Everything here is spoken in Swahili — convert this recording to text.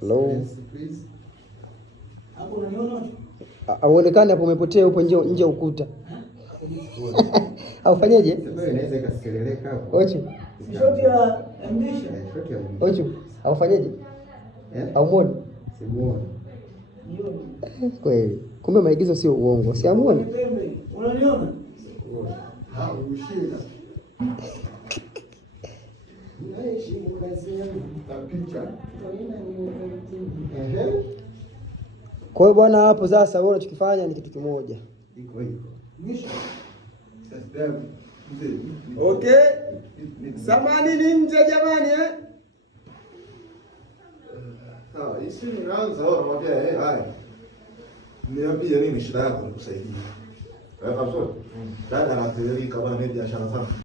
Hello. Auonekane hapo umepotea upo nje ukuta. Au fanyaje? Inaweza ikakeleleka hapo. Ochu. Shoti ya ambition. Ochu. Au fanyaje? Au muone? Simuone. Kweli. Kumbe maigizo sio uongo. Si amuone. Unaniona? Ushinda. Naishi mkazi yangu tapicha. Kwa hiyo bwana, hapo sasa wewe unachokifanya ni kitu kimoja. Iko hivyo. Okay. Samani ni nje jamani Sawa, hisi ninaanza au namwambia haya. Niambie nini shida yako nikusaidie. Wewe kabisa. Dada anatiririka bwana, ni biashara sana.